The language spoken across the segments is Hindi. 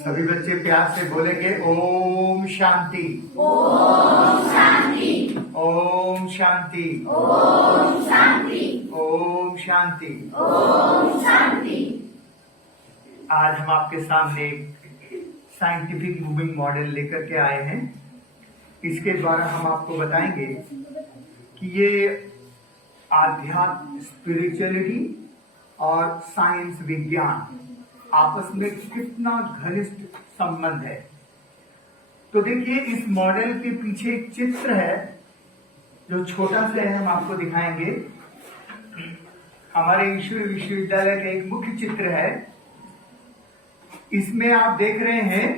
सभी बच्चे प्यार से बोलेंगे ओम शांति। ओम शांति। ओम शांति। ओम शांति। ओम शांति। ओम शांति। आज हम आपके सामने साइंटिफिक मूविंग मॉडल लेकर के आए हैं। इसके द्वारा हम आपको बताएंगे कि ये आध्यात्म स्पिरिचुअलिटी और साइंस विज्ञान आपस में कितना घनिष्ठ संबंध है। तो देखिए, इस मॉडल के पीछे एक चित्र है जो छोटा सा है, हम आपको दिखाएंगे। हमारे ईश्वर विश्वविद्यालय का एक मुख्य चित्र है। इसमें आप देख रहे हैं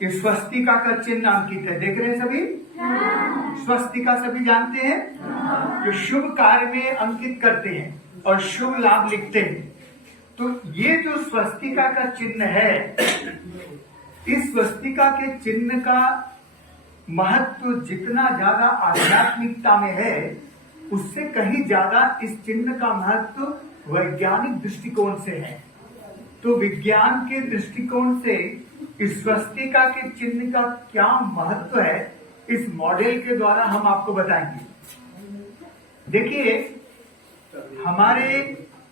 कि स्वस्तिका का चिन्ह अंकित है। देख रहे हैं सभी? स्वस्तिका सभी जानते हैं, जो शुभ कार्य में अंकित करते हैं और शुभ लाभ लिखते हैं। तो ये जो स्वस्तिका का चिन्ह है, इस स्वस्तिका के चिन्ह का महत्व जितना ज्यादा आध्यात्मिकता में है, उससे कहीं ज्यादा इस चिन्ह का महत्व वैज्ञानिक दृष्टिकोण से है। तो विज्ञान के दृष्टिकोण से इस स्वस्तिका के चिन्ह का क्या महत्व है, इस मॉडल के द्वारा हम आपको बताएंगे। देखिए, हमारे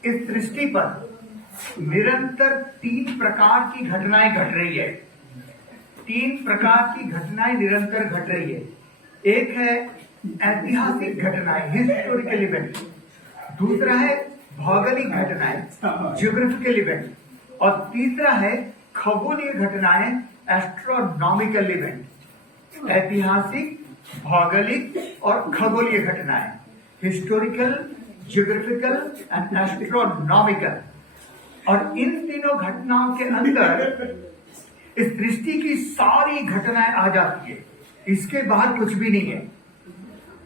इस दृष्टि पर निरंतर 3 प्रकार की घटनाएं घट रही है। 3 प्रकार की घटनाएं निरंतर घट रही है। एक है ऐतिहासिक घटनाएं, हिस्टोरिकल इवेंट। दूसरा है भौगोलिक घटनाएं, जियोग्राफिकल इवेंट। और तीसरा है खगोलीय घटनाएं, एस्ट्रोनॉमिकल इवेंट। ऐतिहासिक, भौगोलिक और खगोलीय घटनाएं, हिस्टोरिकल, जियोग्राफिकल एंड एस्ट्रोनॉमिकल। और इन तीनों घटनाओं के अंदर इस सृष्टि की सारी घटनाएं आ जाती है, इसके बाहर कुछ भी नहीं है।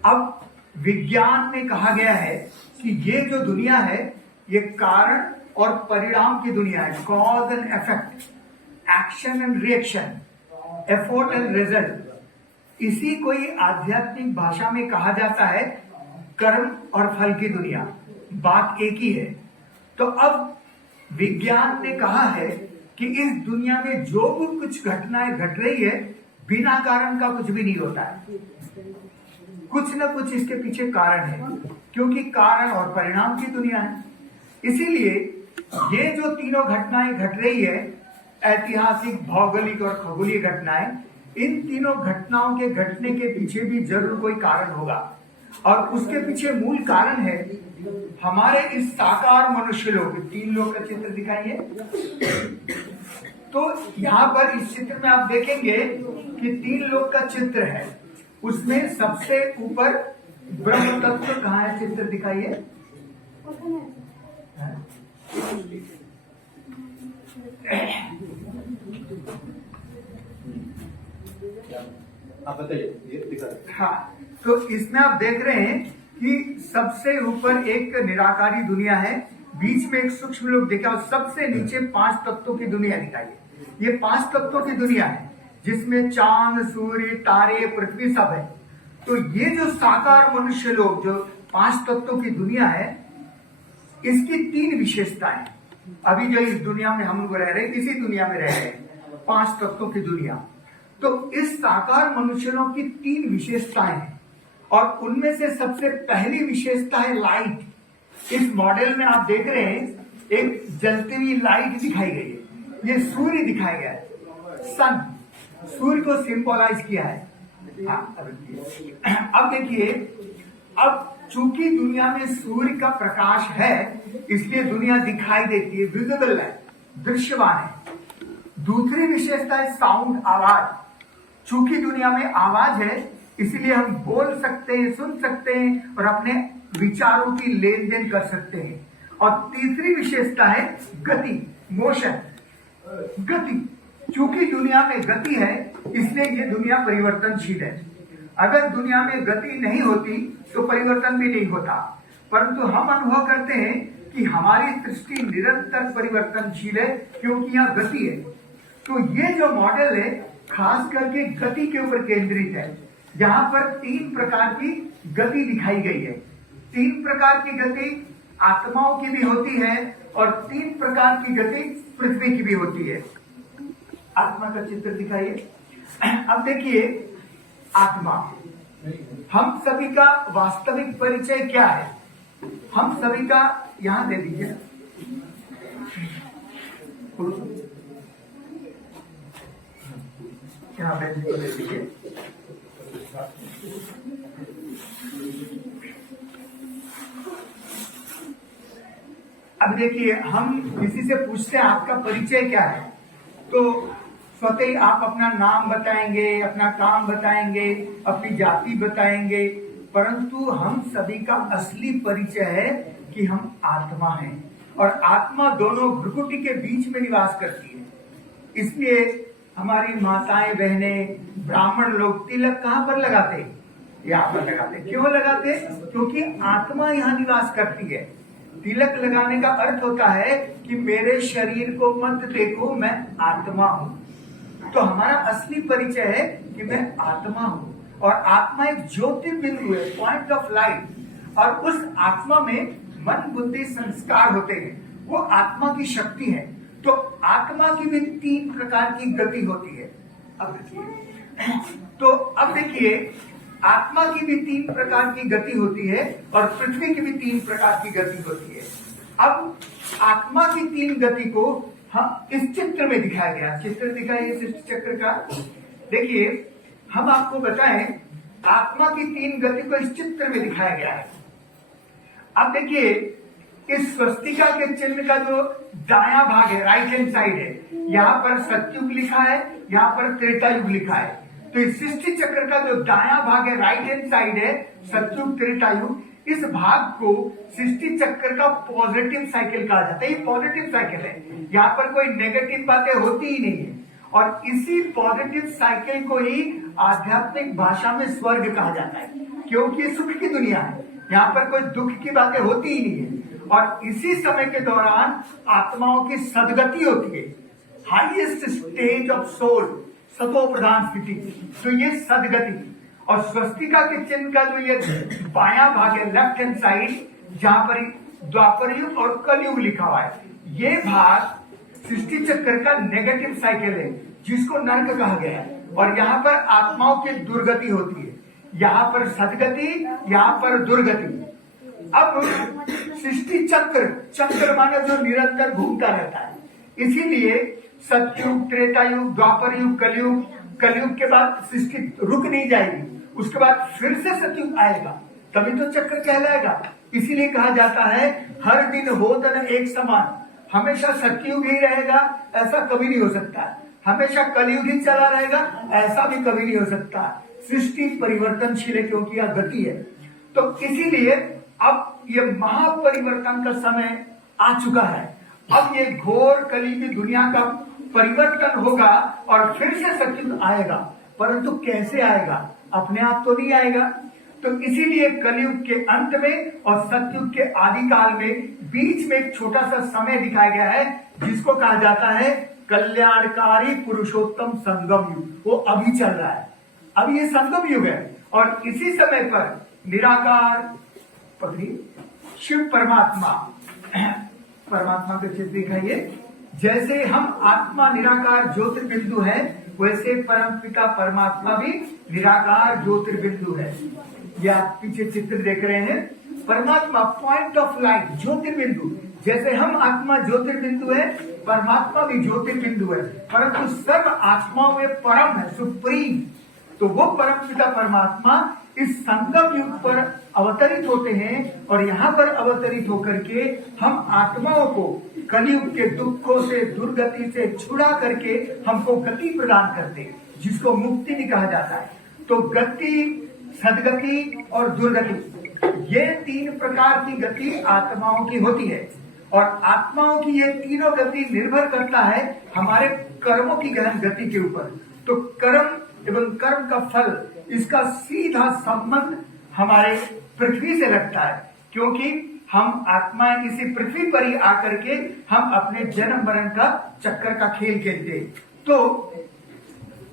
अब विज्ञान में कहा गया है कि ये जो दुनिया है, ये कारण और परिणाम की दुनिया है। Cause and effect, action and reaction, effort and result. इसी को ही आध्यात्मिक भाषा में कहा जाता है कर्म और फल की दुनिया। बात एक ही है। तो अब विज्ञान ने कहा है कि इस दुनिया में जो भी कुछ घटनाएं घट रही है, बिना कारण का कुछ भी नहीं होता है। कुछ न कुछ इसके पीछे कारण है, क्योंकि कारण और परिणाम की दुनिया है। इसीलिए ये जो तीनों घटनाएं घट रही है, ऐतिहासिक, भौगोलिक और खगोलीय घटनाएं, इन तीनों घटनाओं के घटने के पीछे भी जरूर कोई कारण होगा। और उसके पीछे मूल कारण है हमारे इस साकार मनुष्य लोग। 3 लोग का चित्र दिखाइए। तो यहाँ पर इस चित्र में आप देखेंगे कि 3 लोग का चित्र है। उसमें सबसे ऊपर ब्रह्म तत्व कहाँ है? चित्र दिखाइए। आप बताइए। हाँ, तो इसमें आप देख रहे हैं कि सबसे ऊपर एक निराकारी दुनिया है, बीच में एक सूक्ष्म लोक दिखा, और सबसे नीचे 5 तत्वों की दुनिया दिखाई है। ये 5 तत्वों की दुनिया है, जिसमें चांद, सूर्य, तारे, पृथ्वी सब है। तो ये जो साकार मनुष्य लोग, जो 5 तत्वों की दुनिया है, इसकी 3 विशेषताएं। अभी जो इस दुनिया में हम लोग रह रहे हैं, इसी दुनिया में रह रहे हैं, 5 तत्वों की दुनिया। तो इस साकार मनुष्यों की 3 विशेषताएं हैं, और उनमें से सबसे पहली विशेषता है लाइट। इस मॉडल में आप देख रहे हैं एक जलती हुई लाइट दिखाई गई है। ये सूर्य दिखाया गया है, सन, सूर्य को सिंबलाइज किया है। हाँ, अब देखिए, अब चूंकि दुनिया में सूर्य का प्रकाश है, इसलिए दुनिया दिखाई देती है, विजिबल है, दृश्यमान है। दूसरी विशेषता है साउंड, आवाज। चूंकि दुनिया में आवाज है, इसलिए हम बोल सकते हैं, सुन सकते हैं और अपने विचारों की लेन देन कर सकते हैं। और तीसरी विशेषता है गति, मोशन, गति। चूंकि दुनिया में गति है, इसलिए ये दुनिया परिवर्तनशील है। अगर दुनिया में गति नहीं होती तो परिवर्तन भी नहीं होता। परंतु हम अनुभव करते हैं कि हमारी सृष्टि निरंतर परिवर्तनशील है, क्योंकि यहाँ गति है। तो ये जो मॉडल है, खास करके गति के ऊपर केंद्रित है। यहाँ पर 3 प्रकार की गति दिखाई गई है। 3 प्रकार की गति आत्माओं की भी होती है, और 3 प्रकार की गति पृथ्वी की भी होती है। आत्मा का चित्र दिखाइए। अब देखिए आत्मा, हम सभी का वास्तविक परिचय क्या है? हम सभी का, यहां दे दीजिए, यहाँ बेंच को दे दीजिए। अब देखिए, हम किसी से पूछते हैं आपका परिचय क्या है, तो स्वतः ही आप अपना नाम बताएंगे, अपना काम बताएंगे, अपनी जाति बताएंगे, परंतु हम सभी का असली परिचय है कि हम आत्मा हैं और आत्मा दोनों भ्रुकुटी के बीच में निवास करती है। इसलिए हमारी माताएं बहनें ब्राह्मण लोग तिलक कहाँ पर लगाते? यहाँ पर लगाते। क्यों लगाते? क्योंकि आत्मा यहाँ निवास करती है। तिलक लगाने का अर्थ होता है कि मेरे शरीर को मत देखो, मैं आत्मा हूँ। तो हमारा असली परिचय है कि मैं आत्मा हूँ और आत्मा एक ज्योतिर्बिंदु है, पॉइंट ऑफ लाइट। और उस आत्मा में मन बुद्धि संस्कार होते हैं, वो आत्मा की शक्ति है। तो आत्मा की भी 3 प्रकार की गति होती है। अब देखिए आत्मा की भी 3 प्रकार की गति होती है और पृथ्वी की भी 3 प्रकार की गति होती है। अब आत्मा की 3 गति को हम इस चित्र में दिखाया गया। चित्र दिखाइए सृष्टि चक्र का। देखिए, हम आपको बताएं, आत्मा की 3 गति को इस चित्र में दिखाया गया है। अब देखिए, इस स्वस्तिका के चिन्ह का जो दायां भाग है, राइट हैंड साइड है, यहाँ पर सतयुग लिखा है, यहाँ पर त्रेता युग लिखा है। तो इस सृष्टि चक्र का जो दायां भाग है, राइट हैंड साइड है, सतयुग त्रेता युग, इस भाग को सृष्टि चक्र का पॉजिटिव साइकिल कहा जाता है। ये पॉजिटिव साइकिल है, यहाँ पर कोई नेगेटिव बातें होती ही नहीं है। और इसी पॉजिटिव साइकिल को ही आध्यात्मिक भाषा में स्वर्ग कहा जाता है, क्योंकि ये सुख की दुनिया है, यहाँ पर कोई दुख की बातें होती ही नहीं है। और इसी समय के दौरान आत्माओं की सदगति होती है, हाईएस्ट स्टेज ऑफ सोल, सतो प्रधान स्थिति। तो ये सदगति। और स्वस्तिका के चिन्ह का जो ये बायां भाग है, लेफ्ट हैंड साइड, जहां पर द्वापर युग और कलयुग लिखा हुआ है, ये भाग सृष्टि चक्र का नेगेटिव साइकिल है, जिसको नर्क कहा गया है। और यहाँ पर आत्माओं की दुर्गति होती है, यहाँ पर सदगति, यहाँ पर दुर्गति। अब सृष्टि चक्र, चक्र माने जो निरंतर घूमता रहता है, इसीलिए सतयुग, त्रेता युग, द्वापर युग, कलयुग, कलयुग के बाद सृष्टि रुक नहीं जाएगी, उसके बाद फिर से सतयुग आएगा, तभी तो चक्र कहलाएगा। इसीलिए कहा जाता है हर दिन हो तन एक समान। हमेशा सतयुग ही रहेगा ऐसा कभी नहीं हो सकता, हमेशा कलयुग ही चला रहेगा ऐसा भी कभी नहीं हो सकता। सृष्टि परिवर्तनशील है, क्योंकि यह गति है। तो इसीलिए अब ये महापरिवर्तन का समय आ चुका है। अब ये घोर कली की दुनिया का परिवर्तन होगा और फिर से सतयुग आएगा, परंतु कैसे आएगा? अपने आप तो नहीं आएगा। तो इसीलिए कलयुग के अंत में और सतयुग के आदि काल में बीच में एक छोटा सा समय दिखाया गया है, जिसको कहा जाता है कल्याणकारी पुरुषोत्तम संगम युग। वो अभी चल रहा है, अभी ये संगम युग है। और इसी समय पर निराकार शिव परमात्मा, परमात्मा का चित्र दिखाइए। जैसे हम आत्मा निराकार ज्योतिर्बिंदु है, वैसे परम पिता परमात्मा भी निराकार ज्योतिर्बिंदु है। ये आप पीछे चित्र देख रहे हैं। परमात्मा पॉइंट ऑफ लाइट, ज्योतिर्बिंदु। जैसे हम आत्मा ज्योतिर्बिंदु है, परमात्मा भी ज्योतिर्बिंदु है, परंतु सर्व आत्माओं में परम है, सुप्रीम। तो वो परम पिता परमात्मा इस संगम युग पर अवतरित होते हैं और यहाँ पर अवतरित होकर के हम आत्माओं को कलयुग के दुखों से, दुर्गति से छुड़ा करके हमको गति प्रदान करते हैं, जिसको मुक्ति भी कहा जाता है। तो गति, सदगति और दुर्गति, ये 3 प्रकार की गति आत्माओं की होती है। और आत्माओं की ये तीनों गति निर्भर करता है हमारे कर्मों की गहन गति के ऊपर। तो कर्म एवं कर्म का फल, इसका सीधा संबंध हमारे पृथ्वी से लगता है, क्योंकि हम आत्माएं इसी पृथ्वी पर ही आकर के हम अपने जन्म मरण का चक्कर का खेल खेलते हैं।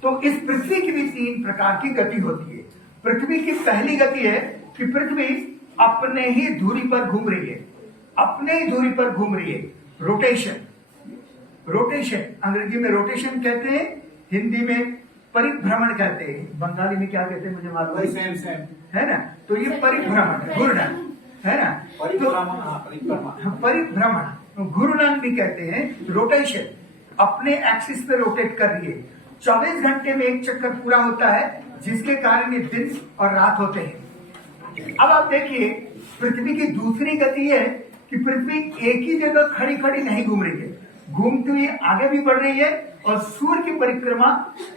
तो इस पृथ्वी की भी 3 प्रकार की गति होती है। पृथ्वी की पहली गति है कि पृथ्वी अपने ही धुरी पर घूम रही है, अपने ही धुरी पर घूम रही है, रोटेशन। रोटेशन, अंग्रेजी में रोटेशन कहते हैं, हिंदी में परिभ्रमण कहते हैं, बंगाली में क्या कहते हैं मुझे मालूम वही नहीं, सेम है ना। तो ये परिभ्रमण, घूर्णन, है ना। परिभ्रमण, घूर्णन भी कहते हैं, रोटेशन, अपने एक्सिस पे रोटेट कर रही है। 24 घंटे में एक चक्कर पूरा होता है, जिसके कारण ये दिन और रात होते हैं। अब आप देखिए, पृथ्वी की दूसरी गति है कि पृथ्वी एक ही जगह खड़ी खड़ी नहीं घूम रही है, घूमती हुई आगे भी बढ़ रही है, और सूर्य की परिक्रमा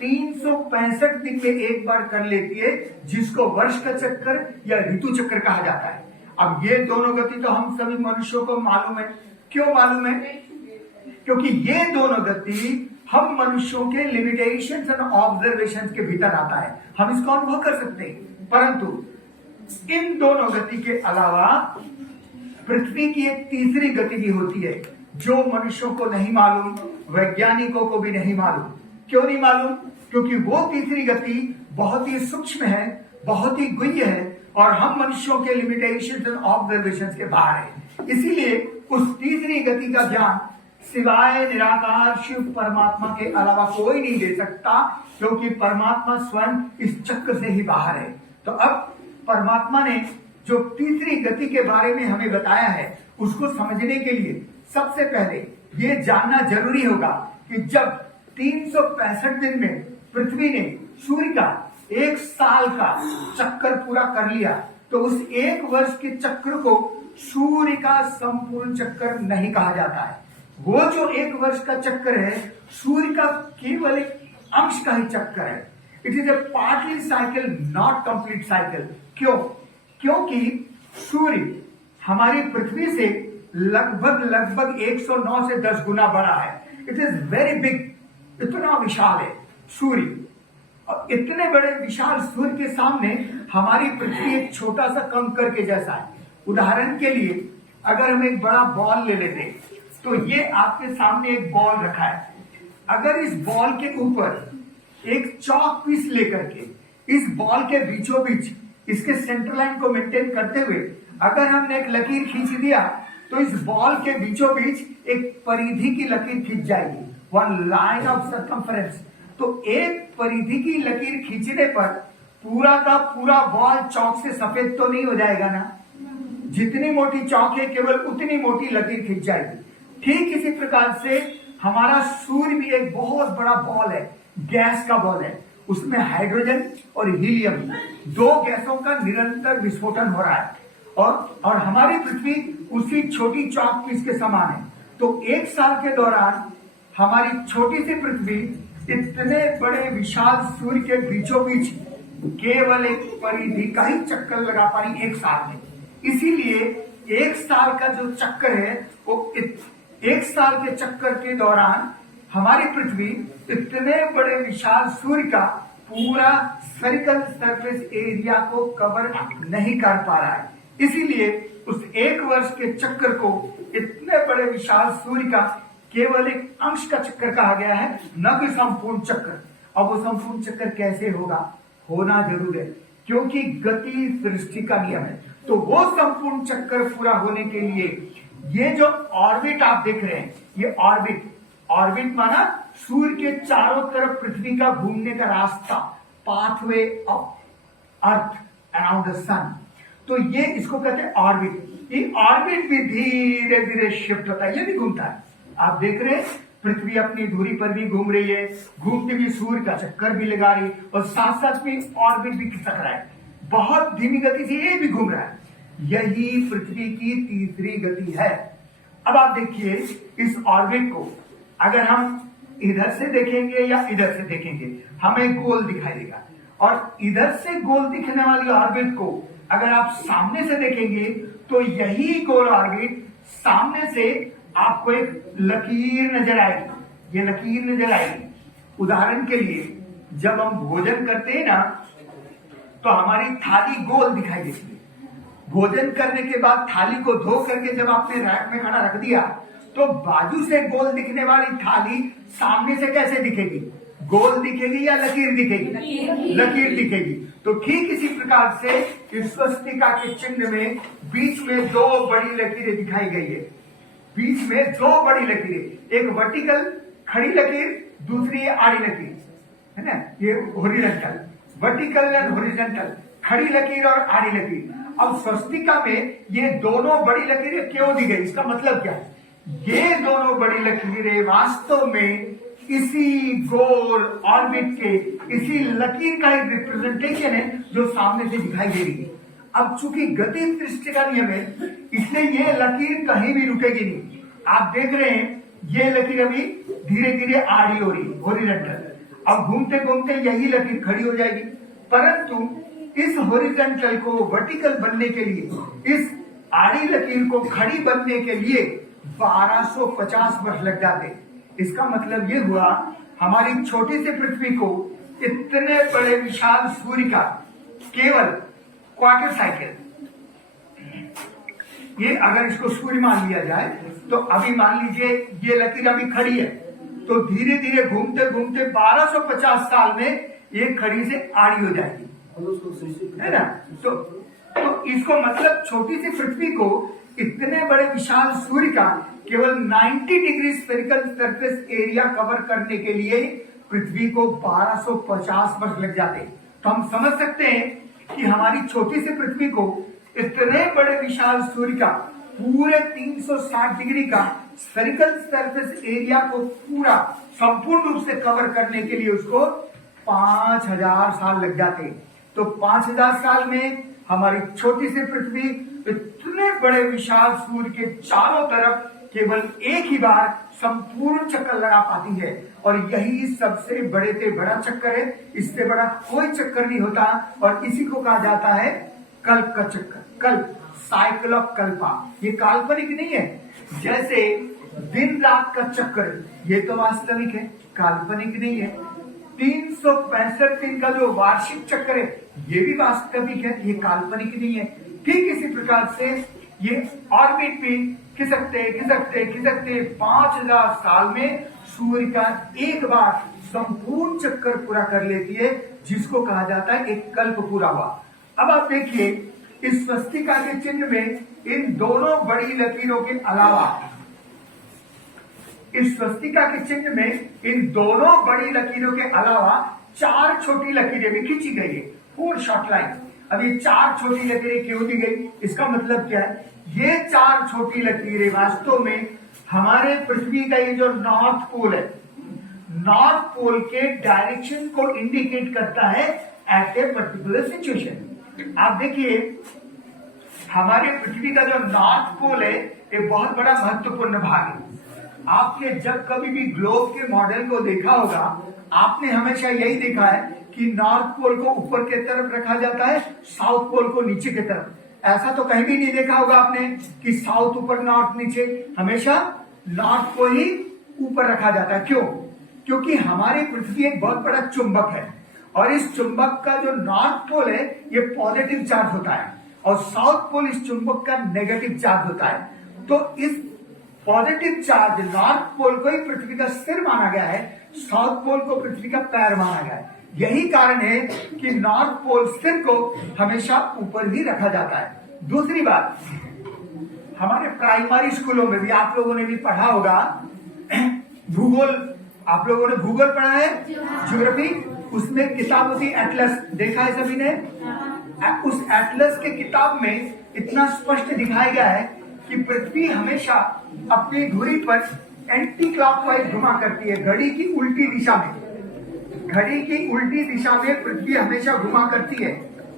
365 दिन में एक बार कर लेती है, जिसको वर्ष का चक्कर या ऋतु चक्कर कहा जाता है। अब ये दोनों गति तो हम सभी मनुष्यों को मालूम है। क्यों मालूम है? क्योंकि ये दोनों गति हम मनुष्यों के लिमिटेशंस एंड ऑब्जर्वेशंस के भीतर आता है, हम इसको अनुभव कर सकते हैं। परंतु इन दोनों गति के अलावा पृथ्वी की एक तीसरी गति भी होती है, जो मनुष्यों को नहीं मालूम, वैज्ञानिकों को भी नहीं मालूम। क्यों नहीं मालूम? क्योंकि वो तीसरी गति बहुत ही सूक्ष्म है, बहुत ही गुह्य है, और हम मनुष्यों के लिमिटेशंस एंड ऑब्जर्वेशंस के बाहर है। इसीलिए उस तीसरी गति का ज्ञान सिवाय निराकार शिव परमात्मा के अलावा कोई नहीं दे सकता, क्योंकि परमात्मा स्वयं इस चक्र से ही बाहर है। तो अब परमात्मा ने जो तीसरी गति के बारे में हमें बताया है, उसको समझने के लिए सबसे पहले ये जानना जरूरी होगा कि जब 365 दिन में पृथ्वी ने सूर्य का 1 साल का चक्कर पूरा कर लिया, तो उस 1 वर्ष के चक्र को सूर्य का संपूर्ण चक्कर नहीं कहा जाता है। वो जो 1 वर्ष का चक्कर है, सूर्य का केवल एक अंश का ही चक्कर है। It is a partly cycle, not complete cycle. क्यों? क्योंकि सूर्य हमारी पृथ्वी से लगभग 109 से 10 गुना बड़ा है। इट इज वेरी बिग, इतना विशाल है सूर्य। और इतने बड़े विशाल सूर्य के सामने हमारी पृथ्वी एक छोटा सा कंकर के जैसा है। उदाहरण के लिए अगर हम एक बड़ा बॉल ले लेते, तो ये आपके सामने एक बॉल रखा है। अगर इस बॉल के ऊपर एक चौक पीस लेकर के इस बॉल के बीचों बीच इसके सेंटर लाइन को मेंटेन करते हुए अगर हमने एक लकीर खींच दिया, तो इस बॉल के बीचों बीच एक परिधि की लकीर खींच जाएगी, 1 लाइन ऑफ सर्कमफरेंस। तो एक परिधि की लकीर खींचने पर पूरा का पूरा बॉल चौक से सफेद तो नहीं हो जाएगा ना। जितनी मोटी चौक है, केवल उतनी मोटी लकीर खींच जाएगी। ठीक इसी प्रकार से हमारा सूर्य भी एक बहुत बड़ा बॉल है, गैस का बॉल है। उसमें हाइड्रोजन और हीलियम, 2 गैसों का निरंतर विस्फोटन हो रहा है, और हमारी पृथ्वी उसी छोटी चौक पीस के समान है। तो 1 साल के दौरान हमारी छोटी सी पृथ्वी इतने बड़े विशाल सूर्य के बीचों बीच केवल एक परिधि का ही चक्कर लगा पा रही 1 साल में। इसीलिए 1 साल का जो चक्कर है, वो 1 साल के चक्कर के दौरान हमारी पृथ्वी इतने बड़े विशाल सूर्य का पूरा सर्कल सरफेस एरिया को कवर नहीं कर पा रहा है। इसीलिए उस 1 वर्ष के चक्कर को इतने बड़े विशाल सूर्य का केवल एक अंश का चक्कर कहा गया है, न कि संपूर्ण चक्कर। अब वो संपूर्ण चक्कर कैसे होगा? होना जरूर है, क्योंकि गति सृष्टि का नियम है। तो वो संपूर्ण चक्कर पूरा होने के लिए ये जो ऑर्बिट आप देख रहे हैं, ये ऑर्बिट माना सूर्य के चारों तरफ पृथ्वी का घूमने का रास्ता, pathway of earth around the sun. तो ये इसको कहते हैं ऑर्बिट। ये ऑर्बिट भी धीरे धीरे शिफ्ट होता है, ये भी घूमता है। आप देख रहे हैं पृथ्वी अपनी धुरी पर भी घूम रही है, घूमती हुई सूर्य का चक्कर भी लगा रही है, और साथ साथ में ऑर्बिट भी खिसक रहा है, बहुत धीमी गति से ये भी घूम रहा है। यही पृथ्वी की तीसरी गति है। अब आप देखिए इस ऑर्बिट को अगर हम इधर से देखेंगे या इधर से देखेंगे, हमें गोल दिखाई देगा, और इधर से गोल दिखने वाली ऑर्बिट को अगर आप सामने से देखेंगे, तो यही गोल ऑर्बिट सामने से आपको एक लकीर नजर आएगी। ये लकीर नजर आएगी। उदाहरण के लिए जब हम भोजन करते हैं ना, तो हमारी थाली गोल दिखाई देती है। भोजन करने के बाद थाली को धो करके जब आपने रैक में खाना रख दिया, तो बाजू से गोल दिखने वाली थाली सामने से कैसे दिखेगी? गोल दिखेगी या लकीर दिखेगी? लकीर दिखेगी। तो ठीक इसी प्रकार से इस स्वस्तिका के चिन्ह में बीच में 2 बड़ी लकीरें दिखाई गई है। बीच में दो बड़ी लकीरें, एक वर्टिकल खड़ी लकीर, दूसरी आड़ी लकीर, है ना, ये हॉरिजॉन्टल, वर्टिकल एंड हॉरिजॉन्टल, खड़ी लकीर और आड़ी लकीर। अब स्वस्तिका में ये दोनों बड़ी लकीरें क्यों दी गई, इसका मतलब क्या है? ये दोनों बड़ी लकीरें वास्तव में इसी गोल ऑर्बिट के इसी लकीर का एक रिप्रेजेंटेशन है जो सामने से दिखाई दे रही है। अब चूंकि गति दृष्टि का नियम है, इसलिए ये लकीर कहीं भी रुकेगी नहीं। आप देख रहे हैं ये लकीर अभी धीरे धीरे आड़ी हो रही है, हॉरिजॉन्टल। अब घूमते घूमते यही लकीर खड़ी हो जाएगी, परंतु इस हॉरिजॉन्टल को वर्टिकल बनने के लिए, इस आड़ी लकीर को खड़ी बनने के लिए 1250 वर्ष लग जाते। इसका मतलब ये हुआ हमारी छोटी सी पृथ्वी को इतने बड़े विशाल सूर्य का केवल क्वार्टर साइकिल, ये अगर इसको सूर्य मान लिया जाए तो अभी मान लीजिए ये लकीर अभी खड़ी है, तो धीरे धीरे घूमते घूमते 1250 साल में ये खड़ी से आड़ी हो जाएगी, है ना। तो इसको मतलब छोटी सी पृथ्वी को इतने बड़े विशाल सूर्य का केवल 90 degree spherical surface area cover करने के लिए पृथ्वी को 1250 वर्ष लग जाते। तो हम समझ सकते हैं कि हमारी छोटी सी पृथ्वी को इतने बड़े विशाल सूर्य का पूरे 360 डिग्री का स्फेरिकल सरफेस एरिया को पूरा संपूर्ण रूप से कवर करने के लिए उसको 5000 साल लग जाते। तो 5000 साल में हमारी छोटी सी पृथ्वी इतने बड़े विशाल सूर्य के चारों तरफ केवल एक ही बार संपूर्ण चक्कर लगा पाती है, और यही सबसे बड़े से बड़ा चक्कर है। इससे बड़ा कोई चक्कर नहीं होता, और इसी को कहा जाता है कल्प का चक्कर, कल्प, साइकिल ऑफ कल्पा। ये काल्पनिक नहीं है, जैसे दिन रात का चक्कर, ये तो वास्तविक है, काल्पनिक नहीं है। 365 दिन का जो वार्षिक चक्कर है, ये भी वास्तविक है, ये काल्पनिक नहीं है। ठीक इसी प्रकार से ये ऑर्बिट भी खिसकते खिसकते खिसकते 5000 साल में सूर्य का एक बार संपूर्ण चक्कर पूरा कर लेती है, जिसको कहा जाता है एक कल्प पूरा हुआ। अब आप देखिए इस स्वस्तिका के चिन्ह में इन दोनों बड़ी लकीरों के अलावा, इस स्वस्तिका के चिन्ह में इन दोनों बड़ी लकीरों के अलावा 4 छोटी लकीरें भी खींची गई है, 4 शॉर्ट लाइन। अब ये 4 छोटी लकीरें क्यों दी गई, इसका मतलब क्या है? ये 4 छोटी लकीरें वास्तव में हमारे पृथ्वी का ये जो नॉर्थ पोल है, नॉर्थ पोल के डायरेक्शन को इंडिकेट करता है एट ए पर्टिकुलर सिचुएशन। आप देखिए हमारे पृथ्वी का जो नॉर्थ पोल है, ये बहुत बड़ा महत्वपूर्ण भाग है। आपने जब कभी भी ग्लोब के मॉडल को देखा होगा, आपने हमेशा यही देखा है कि नॉर्थ पोल को ऊपर की तरफ रखा जाता है, साउथ पोल को नीचे की तरफ। ऐसा तो कहीं भी नहीं देखा होगा आपने कि साउथ ऊपर नॉर्थ नीचे, हमेशा नॉर्थ को ही ऊपर रखा जाता है। क्यों? क्योंकि हमारी पृथ्वी एक बहुत बड़ा चुंबक है, और इस चुंबक का जो नॉर्थ पोल है ये पॉजिटिव चार्ज होता है, और साउथ पोल इस चुंबक का नेगेटिव चार्ज होता है। तो इस पॉजिटिव चार्ज नॉर्थ पोल को ही पृथ्वी का सिर माना गया है, साउथ पोल को पृथ्वी का पैर माना गया है। यही कारण है कि नॉर्थ पोल सिर को हमेशा ऊपर ही रखा जाता है। दूसरी बात, हमारे प्राइमरी स्कूलों में भी आप लोगों ने भी पढ़ा होगा भूगोल, आप लोगों ने भूगोल पढ़ा है, ज्योग्राफी, उसमें किताब होती एटलस, देखा है सभी ने? उस एटलस के किताब में इतना स्पष्ट दिखाया गया है कि पृथ्वी हमेशा अपनी धुरी पर एंटी क्लॉकवाइज घुमा करती है, घड़ी की उल्टी दिशा में। घड़ी की उल्टी दिशा में पृथ्वी हमेशा घुमा करती है,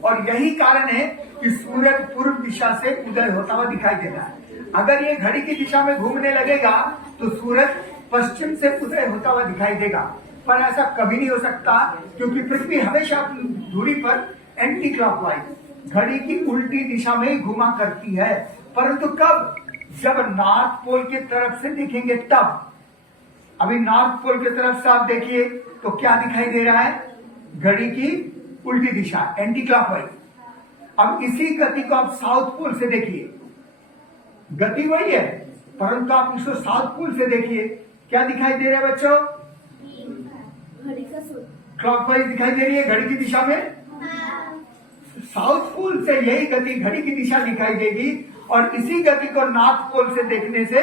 और यही कारण है कि सूरज पूर्व दिशा से उदय होता हुआ दिखाई देता है। अगर ये घड़ी की दिशा में घूमने लगेगा तो सूरज पश्चिम से उदय होता हुआ दिखाई देगा, पर ऐसा कभी नहीं हो सकता, क्योंकि पृथ्वी हमेशा अपनी धुरी पर एंटी क्लॉकवाइज घड़ी की उल्टी दिशा में ही घुमा करती है। परंतु कब? जब नॉर्थ पोल की तरफ से देखेंगे तब। अभी नॉर्थ पोल की तरफ से आप देखिए तो क्या दिखाई दे रहा है? घड़ी की उल्टी दिशा, एंटी क्लॉकवाइज। अब इसी गति को आप साउथ पोल से देखिए, गति वही है, परंतु आप इसको साउथ पोल से देखिए, क्या दिखाई दे रहा है बच्चों? क्लॉकवाइज दिखाई दे रही है घड़ी की दिशा में। साउथ पोल से यही गति घड़ी की दिशा दिखाई देगी, और इसी गति को नॉर्थ पोल से देखने से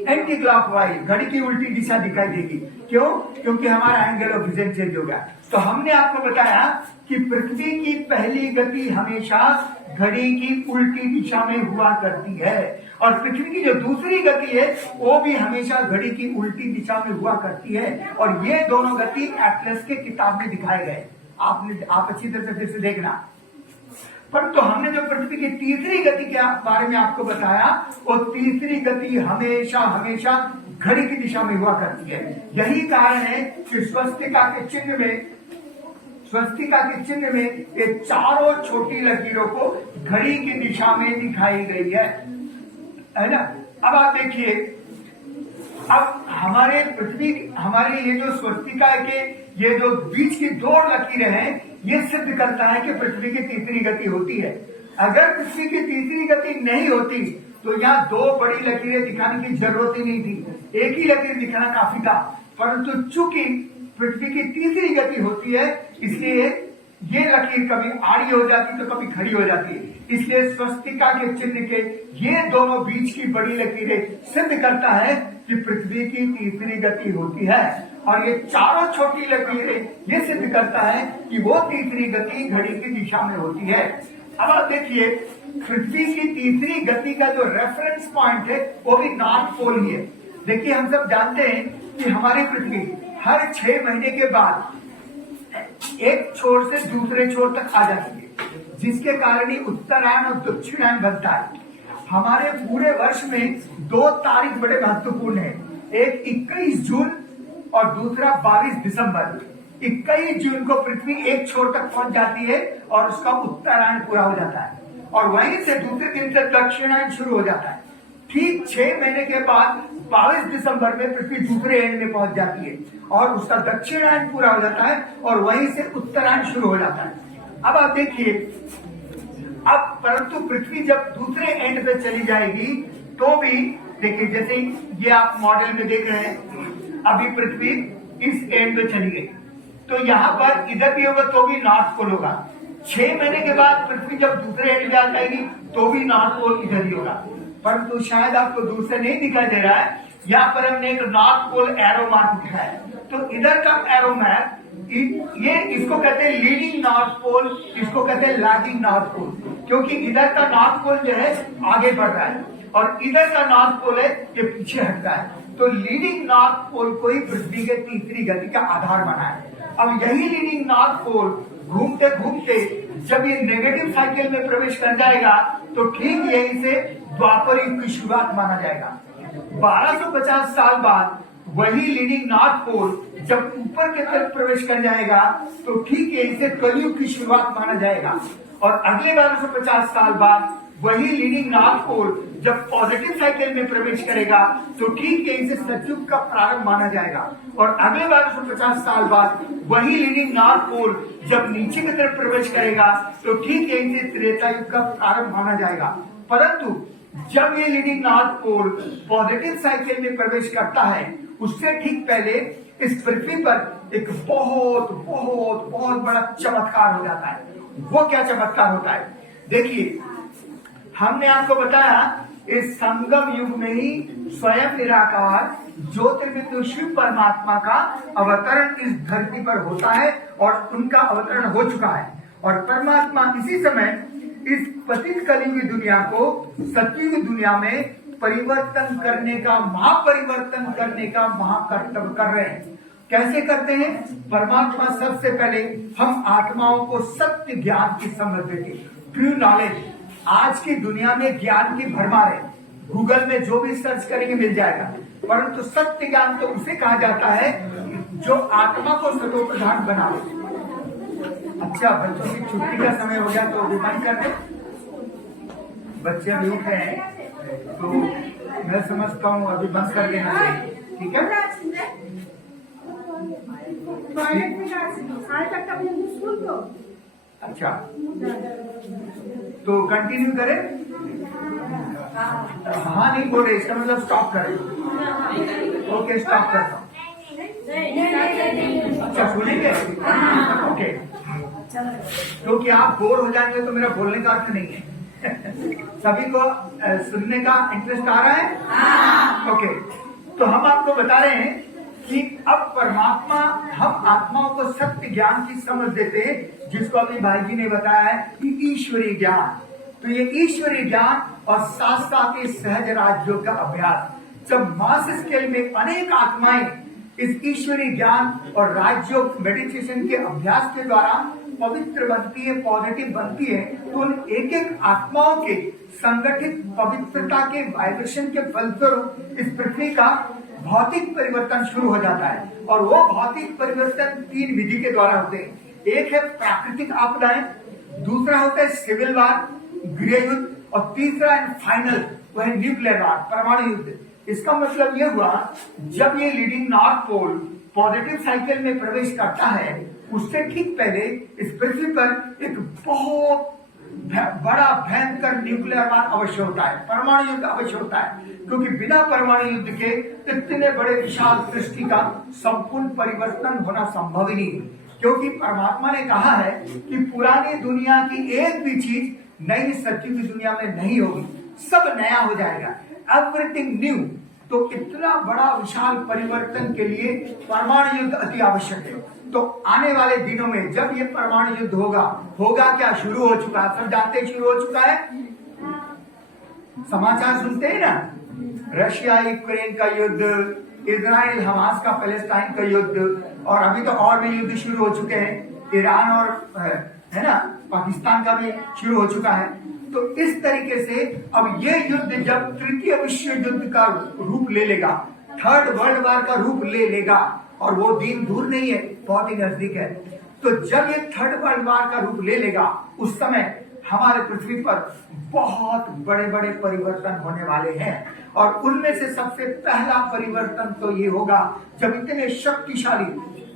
एंटी क्लॉकवाइज, घड़ी की उल्टी दिशा दिखाई देगी। क्यों? क्योंकि हमारा एंगल ऑफ विजन चेंज हो गया। तो हमने आपको बताया कि पृथ्वी की पहली गति हमेशा घड़ी की उल्टी दिशा में हुआ करती है, और पृथ्वी की जो दूसरी गति है वो भी हमेशा घड़ी की उल्टी दिशा में हुआ करती है। और ये दोनों गति एटलस के किताब में दिखाए गए, आप अच्छी तरह से फिर से देखना। परंतु हमने जो पृथ्वी की तीसरी गति के बारे में आपको बताया, वो तीसरी गति हमेशा हमेशा घड़ी की दिशा में हुआ करती है। यही कारण है कि स्वस्तिका के चिन्ह में ये चारों छोटी लकीरों को घड़ी की दिशा में दिखाई गई है ना। अब आप देखिए, अब हमारे ये जो स्वस्तिका के ये जो बीच की दो लकीरें हैं, ये सिद्ध करता है कि पृथ्वी की तीसरी गति होती है। अगर पृथ्वी की तीसरी गति नहीं होती तो यहाँ दो बड़ी लकीरें दिखाने की जरूरत ही नहीं थी, एक ही लकीर दिखाना काफी था। परंतु चूंकि पृथ्वी की तीसरी गति होती है, इसलिए ये लकीर कभी आड़ी हो जाती तो कभी खड़ी हो जाती है। इसलिए स्वस्तिका के चिन्ह के ये दोनों बीच की बड़ी लकीरें सिद्ध करता है कि पृथ्वी की तीसरी गति होती है, और ये चारों छोटी लकीरें ये सिद्ध करता है कि वो तीसरी गति घड़ी की दिशा में होती है। अब आप देखिए, पृथ्वी की तीसरी गति का जो रेफरेंस पॉइंट है वो भी नॉर्थ पोल ही है। देखिए, हम सब जानते हैं कि हमारी पृथ्वी हर 6 महीने के बाद एक छोर से दूसरे छोर तक आ जाती है, जिसके कारण ही उत्तरायण और दक्षिणायन बनता है। हमारे पूरे वर्ष में 2 तारीख बड़े महत्वपूर्ण है, एक 21 जून और दूसरा 22 दिसंबर। 21 जून को पृथ्वी एक छोर तक पहुंच जाती है और उसका उत्तरायण पूरा हो जाता है, और वहीं से दूसरे दिन से दक्षिणायन शुरू हो जाता है। ठीक 6 महीने के बाद 22 दिसंबर में पृथ्वी दूसरे एंड में पहुंच जाती है और उसका दक्षिणायन पूरा हो जाता है, और वहीं से उत्तरायण शुरू हो जाता है। अब आप देखिए, अब परंतु पृथ्वी जब दूसरे एंड पे चली जाएगी तो भी देखिए, जैसे ये आप मॉडल में देख रहे हैं, अभी पृथ्वी इस एंड पे चली गई, तो यहाँ पर इधर भी होगा तो भी नॉर्थ पोल होगा। 6 महीने के बाद पृथ्वी जब दूसरे एंड पे आ जाएगी तो भी नॉर्थ पोल इधर ही होगा। परंतु शायद आपको दूर से नहीं दिखाई दे रहा है, यहाँ पर हमने एक नॉर्थ पोल एरो मार्क दिखाया है। तो इधर का एरो मार्क, ये इसको कहते हैं लीडिंग नॉर्थ पोल, इसको कहते हैं लैगिंग नॉर्थ पोल, क्योंकि इधर का नॉर्थ पोल जो है आगे बढ़ रहा है और इधर का नॉर्थ पोल है ये पीछे हट रहा है। तो लीडिंग नॉर्थ पोल को ही पृथ्वी के तीसरी गति का आधार बना है। अब यही लीडिंग नॉर्थ पोल घूमते घूमते जब ये नेगेटिव साइकिल में प्रवेश कर जाएगा तो ठीक यहीं से द्वापर युग की शुरुआत माना जाएगा। 1250 साल बाद वही लीडिंग नॉर्थ पोल जब ऊपर की तरफ प्रवेश कर जाएगा तो ठीक यहीं से कलयुग की शुरुआत माना जाएगा, और अगले 1250 साल बाद वही लीडिंग नॉर्थ पोल जब पॉजिटिव साइकिल में प्रवेश करेगा तो ठीक यहीं से सतयुग का प्रारंभ माना जाएगा, और अगले 1250 साल बाद वही लीडिंग नॉर्थ पोल जब नीचे की तरफ प्रवेश करेगा तो ठीक यहीं से त्रेता युग का प्रारंभ माना जाएगा। परंतु जब ये leading north pole positive cycle में प्रवेश करता है, उससे ठीक पहले इस पृथ्वी पर एक बहुत बहुत बहुत बड़ा चमत्कार हो जाता है। वो क्या चमत्कार होता है? देखिए, हमने आपको बताया इस संगम युग में ही स्वयं निराकार ज्योतिर्बिंदु शिव परमात्मा का अवतरण इस धरती पर होता है, और उनका अवतरण हो चुका है, और परमात्मा इसी समय इस पतित कलियुगी दुनिया को सतयुगी दुनिया में परिवर्तन करने का, महापरिवर्तन करने का महाकर्तव्य कर रहे हैं। कैसे करते हैं? परमात्मा सबसे पहले हम आत्माओं को सत्य ज्ञान की समझ देते, ट्रू नॉलेज। आज की दुनिया में ज्ञान की भरमार है, गूगल में जो भी सर्च करेंगे मिल जाएगा, परंतु सत्य ज्ञान तो उसे कहा जाता है जो आत्मा को सतोप्रधान बनावे। अच्छा, बच्चों की छुट्टी का समय हो गया तो रिमाइंड कर दे, बच्चे अभी उठे हैं तो मैं समझता हूँ अभी बंद कर देना चाहिए, ठीक है? अच्छा, तो कंटिन्यू करें? हाँ नहीं बोल रहे, इसका मतलब स्टॉप करें। ओके, स्टॉप करता हूँ। अच्छा, सुनेंगे? ओके, क्योंकि आप बोर हो जाएंगे तो मेरा बोलने का अर्थ नहीं है। सभी को सुनने का इंटरेस्ट आ रहा है? हाँ। ओके, तो हम आपको बता रहे हैं कि अब परमात्मा हम आत्माओं को सत्य ज्ञान की समझ देते हैं, जिसको अभी भाई जी ने बताया है कि ईश्वरीय ज्ञान। तो ये ईश्वरीय ज्ञान और साथ साथ ये सहज राजयोग का अभ्यास, जब मास स्केल में अनेक आत्माएं इस ईश्वरीय ज्ञान और राजयोग मेडिटेशन के अभ्यास के द्वारा पवित्र बनती है, पॉजिटिव बनती है, तो उन एक एक आत्माओं के संगठित पवित्रता के वाइब्रेशन के फलस्वरूप इस पृथ्वी का भौतिक परिवर्तन शुरू हो जाता है। और वो भौतिक परिवर्तन 3 विधि के द्वारा होते हैं। एक है प्राकृतिक आपदाएं, दूसरा होता है सिविल वार, गृह युद्ध, और तीसरा एंड फाइनल वो है न्यूक्लियर वार, परमाणु युद्ध। इसका मतलब यह हुआ, जब ये leading north pole positive cycle में प्रवेश करता है, उससे ठीक पहले इस पृथ्वी पर एक बहुत बड़ा भयंकर न्यूक्लियर वार अवश्य होता है, परमाणु युद्ध अवश्य होता है, क्योंकि बिना परमाणु युद्ध के इतने बड़े विशाल सृष्टि का संपूर्ण परिवर्तन होना संभव ही नहीं। क्योंकि परमात्मा ने कहा है कि पुरानी दुनिया की एक भी चीज नई सत्य की दुनिया में नहीं होगी, सब नया हो जाएगा, एवरीथिंग न्यू। तो इतना बड़ा विशाल परिवर्तन के लिए परमाणु युद्ध अति आवश्यक है। तो आने वाले दिनों में जब ये परमाणु युद्ध होगा क्या शुरू हो चुका है, सब जानते हैं शुरू हो चुका है, समाचार सुनते हैं ना, रशिया यूक्रेन का युद्ध, इजराइल हमास का पैलेस्टाइन का युद्ध, और अभी तो और भी युद्ध शुरू हो चुके हैं, ईरान और है ना पाकिस्तान का भी शुरू हो चुका है। तो इस तरीके से अब ये युद्ध जब तृतीय विश्व युद्ध का रूप ले लेगा, थर्ड वर्ल्ड वार का रूप ले लेगा, और वो दिन दूर नहीं है, बहुत ही नजदीक है। तो जब ये थर्ड वर्ल्ड वार का रूप ले लेगा, उस समय हमारे पृथ्वी पर बहुत बड़े बड़े परिवर्तन होने वाले हैं। और उनमें से सबसे पहला परिवर्तन तो ये होगा, जब इतने शक्तिशाली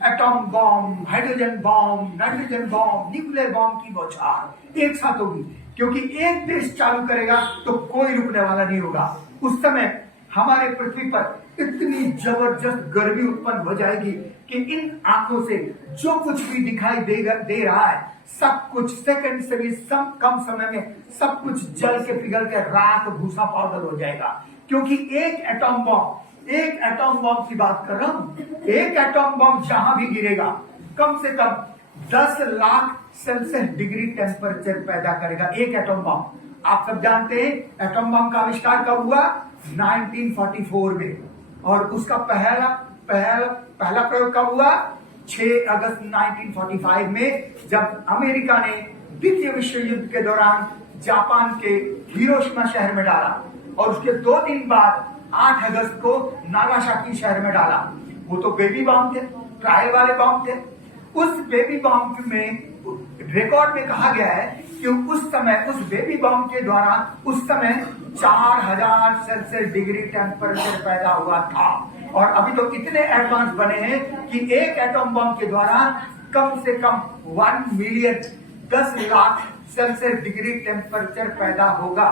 atom bomb, hydrogen bomb, nitrogen bomb, nuclear bomb की बौछार एक साथ होगी। क्योंकि एक देश चालू करेगा तो कोई रुकने वाला नहीं होगा। उस समय हमारे पृथ्वी पर इतनी जबरदस्त गर्मी उत्पन्न हो जाएगी कि इन आंखों से जो कुछ भी दिखाई दे रहा है, सब कुछ सेकंड से भी कम समय में सब कुछ जल के पिघल के राख भूसा पाउडर हो जाएगा। क्योंकि एक एटॉम बॉम्ब की बात कर रहा हूं, एक एटॉम बॉम्ब जहां भी गिरेगा कम से कम 10 लाख सेल्सियस डिग्री टेम्परेचर पैदा करेगा एक एटॉम बॉम्ब। आप सब जानते हैं एटॉम बॉम्ब का आविष्कार कब हुआ? 1944 में। और उसका पहला प्रयोग कब हुआ? 6 अगस्त 1945 में, जब अमेरिका ने द्वितीय विश्व युद्ध के दौरान जापान के हिरोशिमा शहर में डाला, और उसके 2 दिन बाद 8 अगस्त को नागासाकी शहर में डाला। वो तो बेबी बॉम्ब थे, ट्रायल वाले बॉम्ब थे। उस बेबी बॉम्ब में रिकॉर्ड में कहा गया है कि उस समय उस बेबी बॉम्ब के द्वारा उस समय 4000 सेल्सियस डिग्री टेम्परेचर पैदा हुआ था। और अभी तो इतने एडवांस बने हैं कि एक एटॉम बॉम्ब के द्वारा कम से कम 1 million 10 lakh Celsius degree temperature पैदा होगा।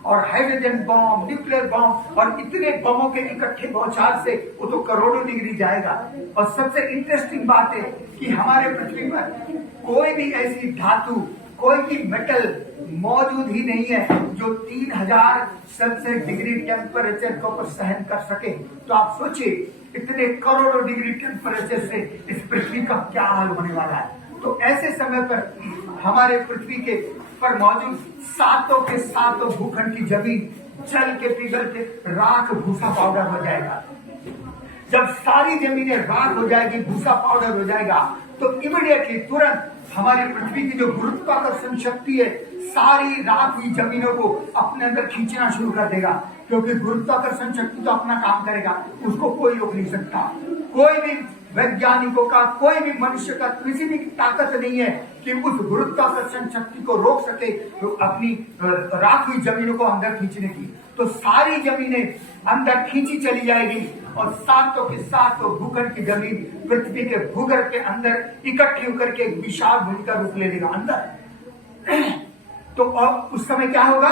और हाइड्रोजन बॉम्ब, न्यूक्लियर बॉम्ब, और इतने बमों के इकट्ठे बौछार से वो तो करोड़ों डिग्री जाएगा। और सबसे इंटरेस्टिंग बात है कि हमारे पृथ्वी पर कोई भी ऐसी धातु, कोई भी मेटल मौजूद ही नहीं है जो 3000 सेल्सियस डिग्री टेम्परेचर को सहन कर सके। तो आप सोचिए इतने करोड़ों डिग्री टेम्परेचर से इस पृथ्वी का क्या हाल होने वाला है। तो ऐसे समय पर हमारे पृथ्वी के पर मौजूद सातों के सातों भूखंड की जमीन जल के पिघल के राख भूसा पाउडर हो जाएगा। जब सारी जमीनें राख हो जाएगी, भूसा पाउडर हो जाएगा, तो इमीडिएटली तुरंत हमारी पृथ्वी की जो गुरुत्वाकर्षण शक्ति है सारी राख हुई जमीनों को अपने अंदर खींचना शुरू कर देगा। क्योंकि गुरुत्वाकर्षण शक्ति तो अपना काम करेगा, उसको कोई रोक नहीं सकता। कोई भी वैज्ञानिकों का, कोई भी मनुष्य का किसी भी ताकत नहीं है कि उस गुरुत्वाकर्षण शक्ति को रोक सके तो अपनी राख हुई जमीनों को अंदर खींचने की। तो सारी जमीनें अंदर खींची चली जाएगी और सातों के सातों भूखंड की जमीन पृथ्वी के भूगर्भ के अंदर इकट्ठी होकर के विशाल भूमि का रूप ले लेगा अंदर। तो अब उस समय क्या होगा?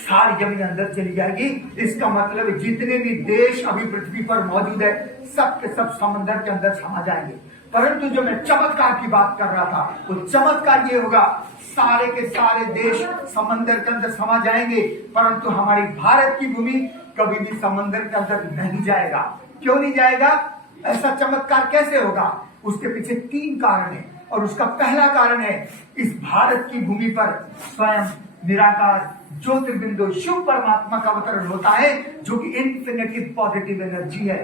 सारी जमीन अंदर चली जाएगी। इसका मतलब जितने भी देश अभी पृथ्वी पर मौजूद है सब के सब समंदर के अंदर समा जाएंगे। परंतु जो मैं चमत्कार की बात कर रहा था, वो चमत्कार ये होगा, सारे के सारे देश समंदर के अंदर समा जाएंगे, परंतु हमारी भारत की भूमि कभी भी समंदर के अंदर नहीं जाएगा। क्यों नहीं जाएगा? ऐसा चमत्कार कैसे होगा? उसके पीछे 3 कारण है, और उसका पहला कारण है, इस भारत की भूमि पर स्वयं निराकार ज्योतिर्बिंदु शिव परमात्मा का अवतरण होता है, जो कि इन्फिनिटी पॉजिटिव एनर्जी है,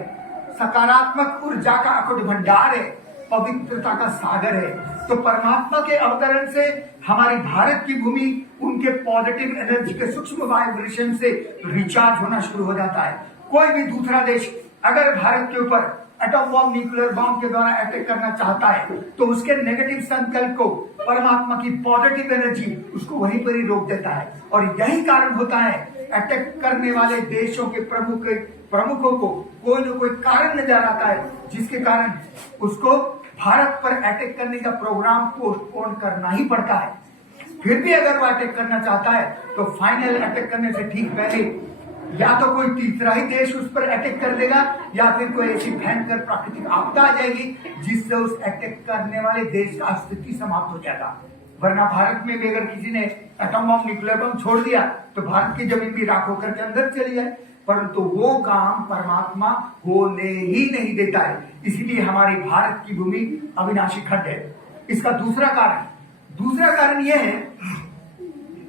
सकारात्मक ऊर्जा का अकुट भंडार है, पवित्रता का सागर है। तो परमात्मा के अवतरण से हमारी भारत की भूमि उनके पॉजिटिव एनर्जी के सूक्ष्म वाइब्रेशन से रिचार्ज होना शुरू हो जाता है। कोई भी दूसरा देश अगर भारत के ऊपर एटॉम बॉम्ब, न्यूक्लियर बॉम्ब के द्वारा अटैक करना चाहता है, तो उसके नेगेटिव संकल्प को परमात्मा की पॉजिटिव एनर्जी उसको वहीं पर ही रोक देता है। और यही कारण होता है अटैक करने वाले देशों के प्रमुखों को कोई न कोई कारण नजर आता है, जिसके कारण उसको भारत पर अटैक करने का प्रोग्राम पोस्टपोन करना ही पड़ता है। फिर भी अगर वो अटैक करना चाहता है, तो फाइनल अटैक करने से ठीक पहले या तो कोई तीसरा ही देश उस पर अटैक कर देगा, या फिर कोई ऐसी भयंकर प्राकृतिक आपदा आ जाएगी जिससे उस अटैक करने वाले देश का अस्तित्व समाप्त हो जाएगा। वरना भारत में भी अगर किसी ने एटॉम बम, न्यूक्लियर बम छोड़ दिया, तो भारत की जमीन भी राख होकर के अंदर चली जाए, परंतु वो काम परमात्मा होने ही नहीं देता है। इसीलिए हमारी भारत की भूमि अविनाशी खंड है। इसका दूसरा कारण यह है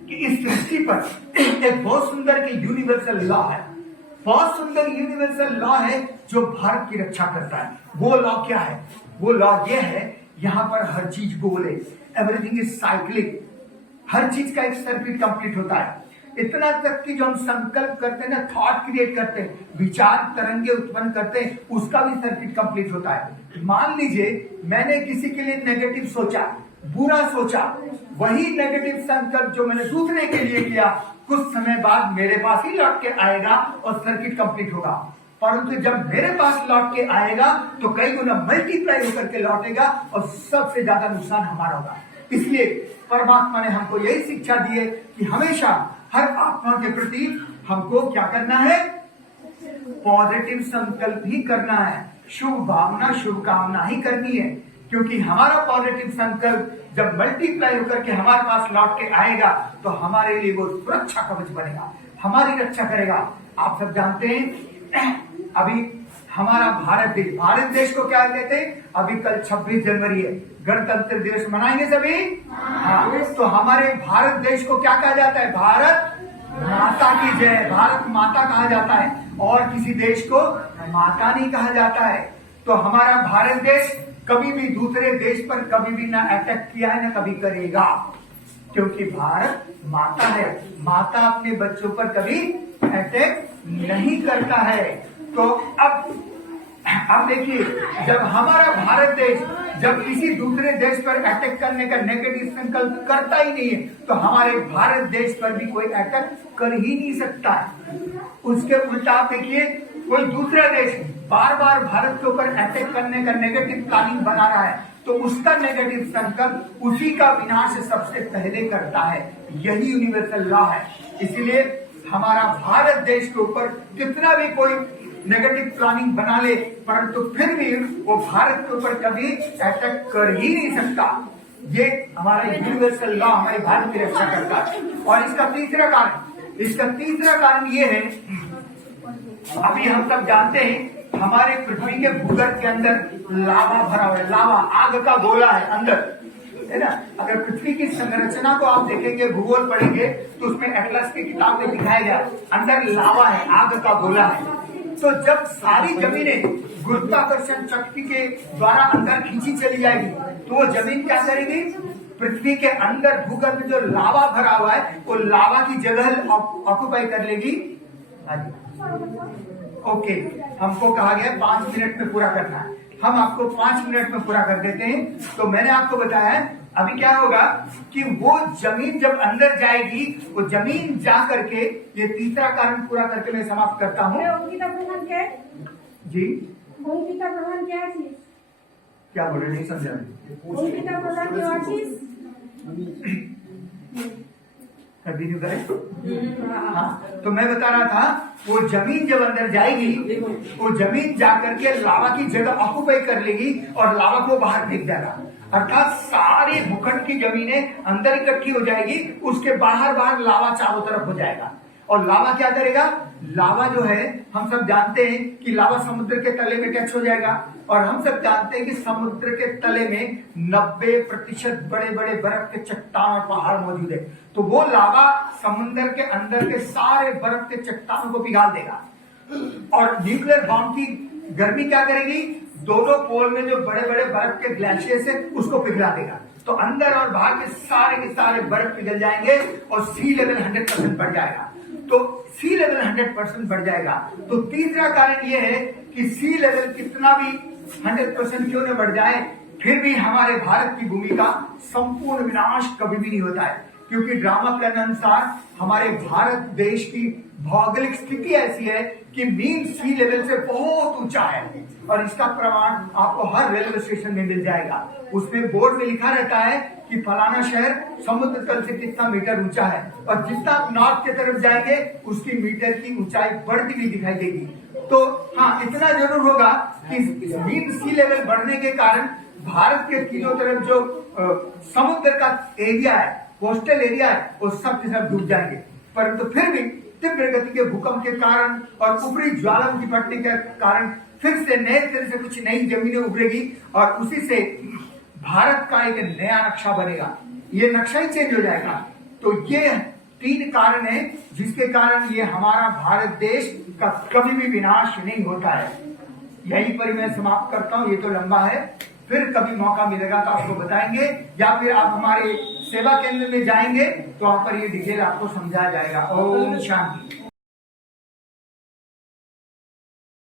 कि इस सृष्टि पर एक बहुत सुंदर के यूनिवर्सल लॉ है, बहुत सुंदर यूनिवर्सल लॉ है जो भारत की रक्षा करता है। वो लॉ क्या है? वो लॉ ये है, यहाँ पर हर चीज गोल है, एवरीथिंग इज साइक्लिक, हर चीज का एक सर्किट कंप्लीट होता है। इतना तक कि जो हम संकल्प करते हैं ना, थॉट क्रिएट करते हैं, विचार तरंगे उत्पन्न करते हैं, उसका भी सर्किट कंप्लीट होता है। मान लीजिए मैंने किसी के लिए नेगेटिव सोचा, बुरा सोचा, वही नेगेटिव संकल्प जो मैंने दूसरे के लिए किया, कुछ समय बाद मेरे पास ही लौट के आएगा और सर्किट कंप्लीट होगा। परंतु जब मेरे पास लौट के आएगा तो कई गुना मल्टीप्लाई होकर के लौटेगा और सबसे ज्यादा नुकसान हमारा होगा। इसलिए परमात्मा ने हमको यही शिक्षा दी है कि हमेशा हर आत्मा के प्रति हमको क्या करना है? पॉजिटिव संकल्प ही करना है, शुभ भावना, शुभकामना ही करनी है, क्योंकि हमारा पॉजिटिव संकल्प जब मल्टीप्लाई होकर के हमारे पास लौट के आएगा तो हमारे लिए वो सुरक्षा कवच बनेगा, हमारी रक्षा करेगा। आप सब जानते हैं अभी हमारा भारत देश को क्या कहते हैं? अभी कल 26 जनवरी है, गणतंत्र दिवस मनाएंगे सभी। हाँ, तो हमारे भारत देश को क्या कहा जाता है? भारत माता की जय, भारत माता कहा जाता है, और किसी देश को माता नहीं कहा जाता है। तो हमारा भारत देश कभी भी दूसरे देश पर कभी भी ना अटैक किया है, ना कभी करेगा, क्योंकि भारत माता है। माता अपने बच्चों पर कभी अटैक नहीं करता है। तो अब देखिए, जब हमारा भारत देश जब किसी दूसरे देश पर अटैक करने का नेगेटिव संकल्प करता ही नहीं है, तो हमारे भारत देश पर भी कोई अटैक कर ही नहीं सकता है। उसके उल्टा आप देखिए, कोई दूसरा देश बार बार भारत के ऊपर अटैक करने का नेगेटिव प्लानिंग बना रहा है, तो उसका नेगेटिव संकल्प उसी का विनाश सबसे पहले करता है। यही यूनिवर्सल लॉ है। इसीलिए हमारा भारत देश के ऊपर कितना भी कोई नेगेटिव प्लानिंग बना ले, परंतु फिर भी वो भारत के ऊपर कभी अटैक कर ही नहीं सकता। ये हमारा यूनिवर्सल लॉ हमारे भारत की रक्षा करता है। और इसका तीसरा कारण ये है, अभी हम सब जानते हैं हमारे पृथ्वी के भूगर्भ के अंदर लावा भरा हुआ है, लावा आग का गोला है अंदर, है ना। अगर पृथ्वी की संरचना को आप देखेंगे, भूगोल पढ़ेंगे, तो उसमें एटलस की किताब में दिखाया गया अंदर लावा है, आग का गोला है। तो जब सारी जमीनें गुरुत्वाकर्षण शक्ति के द्वारा अंदर खींची चली जाएगी, तो वो जमीन क्या करेगी? पृथ्वी के अंदर भूगर्भ में जो लावा भरा हुआ है, वो लावा की जगह ऑक्युपाई कर लेगी। ओके, हमको कहा गया 5 मिनट में पूरा करना है, हम आपको 5 मिनट में पूरा कर देते हैं। तो मैंने आपको बताया अभी क्या होगा कि वो जमीन जब अंदर जाएगी, वो जमीन जा करके, ये तीसरा कारण पूरा करके मैं समाप्त करता हूँ। जी क्या बोल रहे, नहीं समझा। कंटिन्यू करें। हाँ, तो मैं बता रहा था वो जमीन जब अंदर जाएगी, वो जमीन जाकर के लावा की जगह ऑक्युपाई कर लेगी और लावा को बाहर फेंक देगा। अर्थात सारे भूखंड की जमीनें अंदर इकट्ठी हो जाएगी, उसके बाहर लावा चारों तरफ हो जाएगा। और लावा क्या करेगा? लावा जो है हम सब जानते हैं कि लावा समुद्र के तले में टच हो जाएगा, और हम सब जानते हैं कि समुद्र के तले में 90% बड़े बड़े बर्फ के चट्टान और पहाड़ मौजूद है। तो वो लावा समुद्र के अंदर के सारे बर्फ के चट्टानों को पिघाल देगा। और न्यूक्लियर बॉम्ब की गर्मी क्या करेगी? दोनों पोल में जो बड़े बड़े बर्फ के ग्लेशियर्स है उसको पिघला देगा। तो अंदर और बाहर के सारे बर्फ पिघल जाएंगे और सी लेवल 100% बढ़ जाएगा। तो सी लेवल 100% बढ़ जाएगा। तो तीसरा कारण यह है कि सी लेवल कितना भी 100% क्यों न बढ़ जाए, फिर भी हमारे भारत की भूमि का संपूर्ण विनाश कभी भी नहीं होता है, क्योंकि ड्रामा प्लान अनुसार हमारे भारत देश की भौगोलिक स्थिति ऐसी है कि मीन सी लेवल से बहुत ऊंचा है। और इसका प्रमाण आपको हर रेलवे स्टेशन में मिल जाएगा। उसमें बोर्ड में लिखा रहता है कि फलाना शहर समुद्र तल से कितना मीटर ऊंचा है, और जितना आप नॉर्थ की तरफ जाएंगे उसकी मीटर की ऊंचाई बढ़ती हुई दिखाई देगी। तो हाँ, इतना जरूर होगा कि मीन सी लेवल बढ़ने के कारण भारत के तीनों तरफ जो समुद्र का एरिया है, कोस्टल एरिया है, वो सब के सब डूब जाएंगे। परंतु फिर भी तीव्र गति के भूकंप के कारण और ऊपरी ज्वालामुखी फटने के कारण फिर से नए तरह से कुछ नई जमीनें उभरेगी, और उसी से भारत का एक नया नक्शा बनेगा। ये नक्शा ही चेंज हो जाएगा। तो ये 3 कारण है जिसके कारण ये हमारा भारत देश का कभी भी विनाश नहीं होता है। यहीं पर मैं समाप्त करता हूँ, ये तो लंबा है, फिर कभी मौका मिलेगा तो आपको बताएंगे, या फिर आप हमारे सेवा केंद्र में जाएंगे तो वहां पर ये डिटेल आपको समझाया जाएगा। ओम शांति।